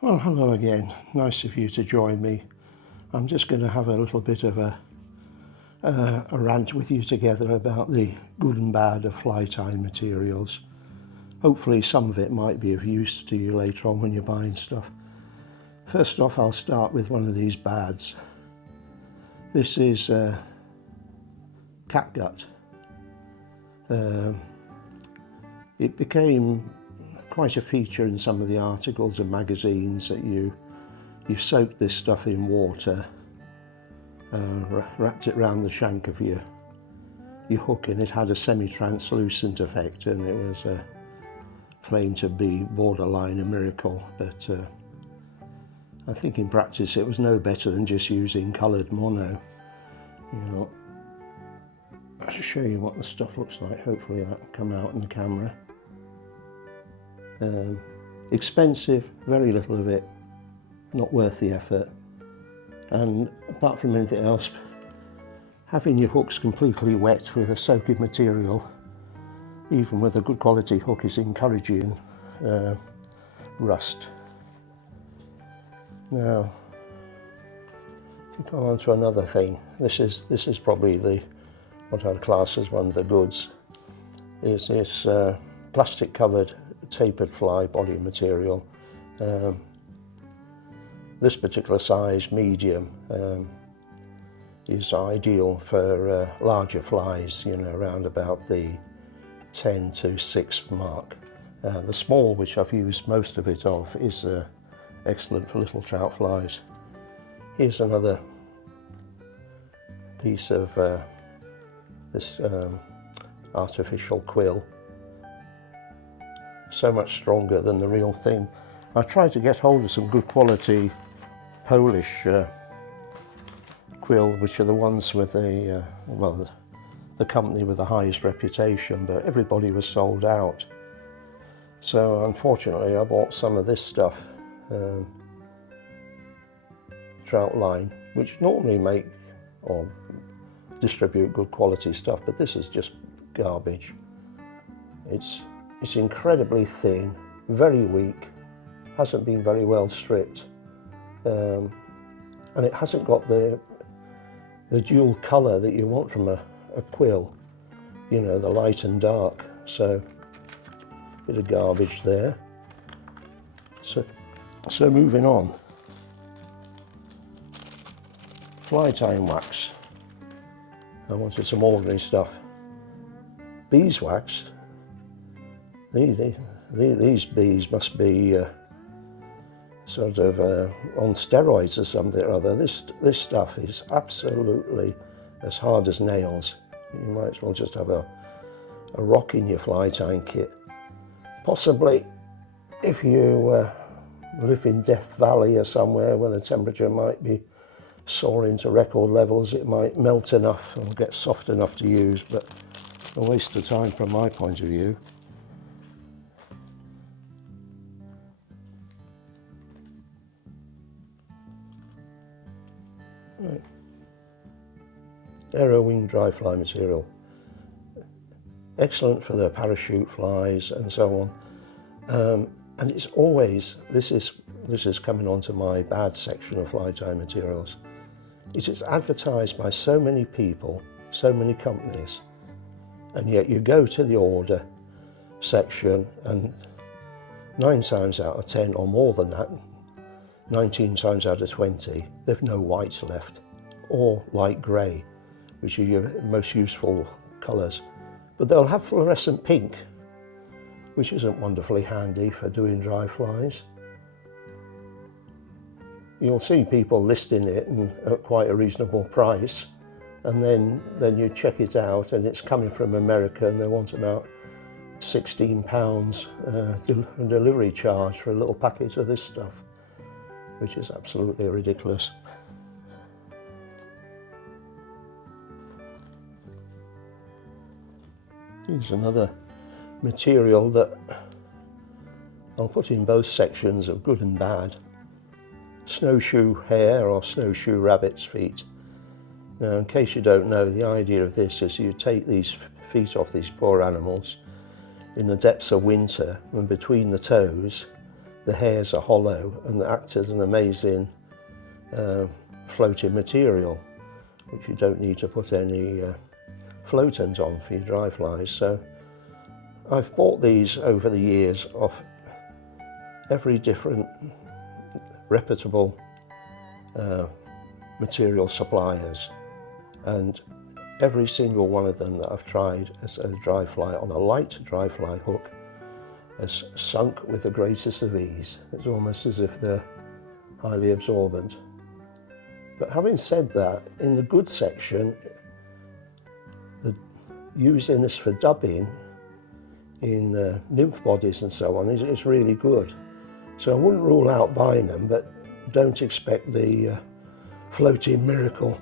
Well, hello again. Nice of you to join me. I'm just going to have a little bit of a rant with you together about the good and bad of fly tying materials. Hopefully some of it might be of use to you later on when you're buying stuff. First off, I'll start with one of these bads. This is catgut. It became quite a feature in some of the articles and magazines that you soaked this stuff in water, wrapped it around the shank of your hook, and it had a semi-translucent effect, and it was claimed to be borderline a miracle, but I think in practice it was no better than just using coloured mono. You know, I'll show you what the stuff looks like. Hopefully that will come out in the camera. Expensive, very little of it, not worth the effort, and apart from anything else, having your hooks completely wet with a soaking material, even with a good quality hook, is encouraging rust. Now, to go on to another thing, this is probably what I'd class as one of the goods, is this plastic covered tapered fly body material. This particular size, medium, is ideal for larger flies, you know, around about the 10 to 6 mark. The small, which I've used most of it of, is excellent for little trout flies. Here's another piece of this artificial quill. So much stronger than the real thing. I tried to get hold of some good quality Polish quill, which are the ones with the company with the highest reputation, but everybody was sold out. So unfortunately I bought some of this stuff, Troutline, which normally make or distribute good quality stuff, but this is just garbage. It's incredibly thin, very weak, hasn't been very well stripped, and it hasn't got the dual colour that you want from a quill, you know, the light and dark. So, bit of garbage there. So moving on. Fly tying wax. I wanted some ordinary stuff. Beeswax. These bees must be sort of on steroids or something or other. This stuff is absolutely as hard as nails. You might as well just have a rock in your fly tying kit. Possibly, if you live in Death Valley or somewhere where the temperature might be soaring to record levels, it might melt enough or get soft enough to use, but a waste of time from my point of view. Right. Aero wing dry fly material, excellent for the parachute flies and so on. And it's always, this is coming on to my bad section of fly tying materials. It is advertised by so many people, so many companies, and yet you go to the order section and 9 times out of 10 or more than that, 19 times out of 20, they've no white left, or light grey, which are your most useful colours. But they'll have fluorescent pink, which isn't wonderfully handy for doing dry flies. You'll see people listing it at quite a reasonable price, and then you check it out and it's coming from America and they want about £16 delivery charge for a little packet of this stuff, which is absolutely ridiculous. Here's another material that I'll put in both sections of good and bad. Snowshoe hare or snowshoe rabbit's feet. Now, in case you don't know, the idea of this is you take these feet off these poor animals in the depths of winter, and between the toes the hairs are hollow and act as an amazing floating material, which you don't need to put any floatants on for your dry flies. So I've bought these over the years off every different reputable material suppliers, and every single one of them that I've tried as a dry fly on a light dry fly hook has sunk with the greatest of ease. It's almost as if they're highly absorbent. But having said that, in the good section, using this for dubbing in nymph bodies and so on is really good. So I wouldn't rule out buying them, but don't expect the floating miracle.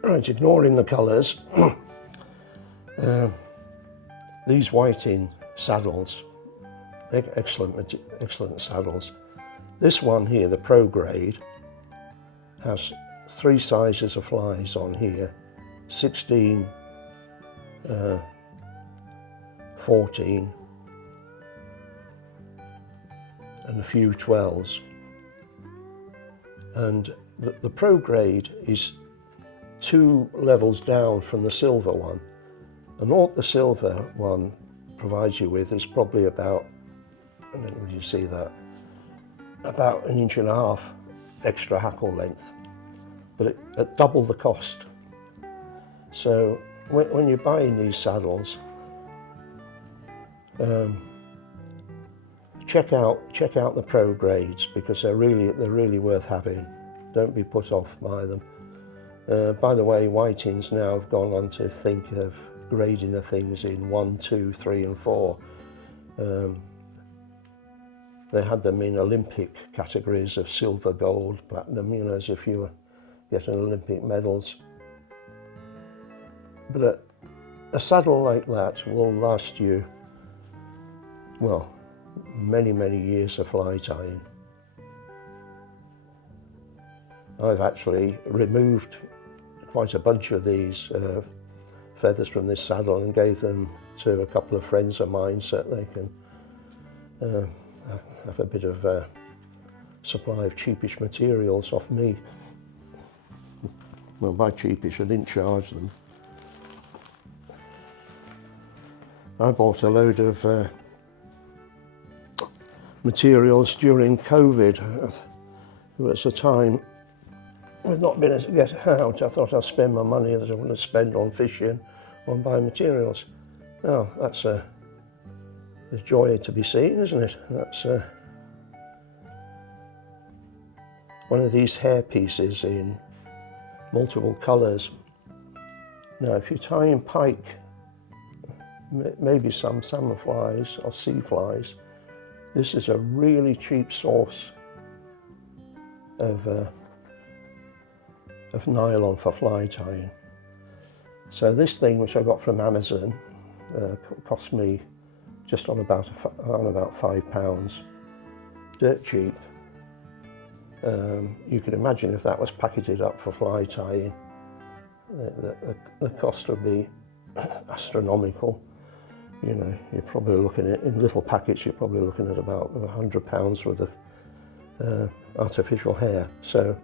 Right, ignoring the colours, these whiting saddles, excellent saddles. This one here, the Pro Grade, has 3 sizes of flies on here, 16, 14, and a few 12s. And the Pro Grade is 2 levels down from the silver one, and all the silver one provides you with is probably about, I don't know if you see that, about 1.5 inches extra hackle length, but at double the cost. So when you're buying these saddles, check out the Pro Grades, because they're really worth having. Don't be put off by them. By the way, Whitings now have gone on to think of grading the things in 1, 2, 3 and 4. They had them in Olympic categories of silver, gold, platinum, you know, as if you were getting Olympic medals. But a saddle like that will last you, well, many years of fly tying. I've actually removed quite a bunch of these feathers from this saddle and gave them to a couple of friends of mine so that they can have a bit of a supply of cheapish materials off me. Well, by cheapish, I didn't charge them. I bought a load of materials during COVID. It was a time with not being able to get out. I thought I'd spend my money that I want to spend on fishing, on buying materials. Now, that's a joy to be seen, isn't it? That's one of these hair pieces in multiple colours. Now, if you're tying pike, maybe some salmon flies or sea flies, this is a really cheap source of nylon for fly tying. So this thing, which I got from Amazon, cost me just on about £5, dirt cheap. You can imagine if that was packaged up for fly tying, the cost would be astronomical. You know, you're probably looking at, in little packets, you're probably looking at about £100 worth of artificial hair. So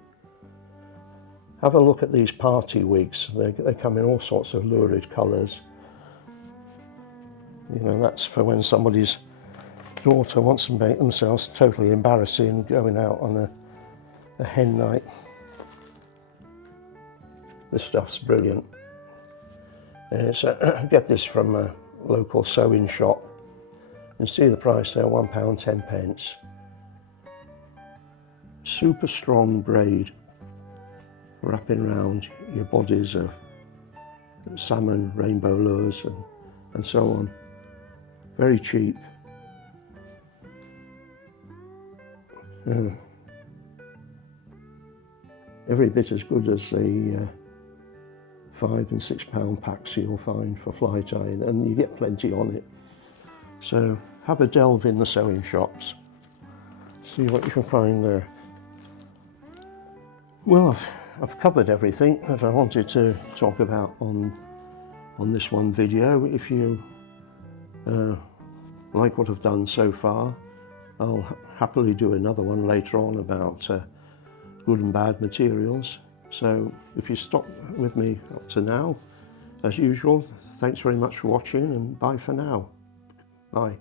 have a look at these party wigs. They come in all sorts of lurid colours. You know, that's for when somebody's daughter wants to make themselves totally embarrassing going out on a hen night. This stuff's brilliant. So get this from a local sewing shop. You see the price there, £1.10. Super strong braid, wrapping around your bodies of salmon, rainbow lures and so on. Very cheap. every bit as good as the £5 and £6 packs you'll find for fly tying, and you get plenty on it. So have a delve in the sewing shops, see what you can find there. Well, I've covered everything that I wanted to talk about on this one video. If you like what I've done so far, I'll happily do another one later on about good and bad materials. So if you stop with me up to now, as usual, thanks very much for watching, and bye for now. Bye.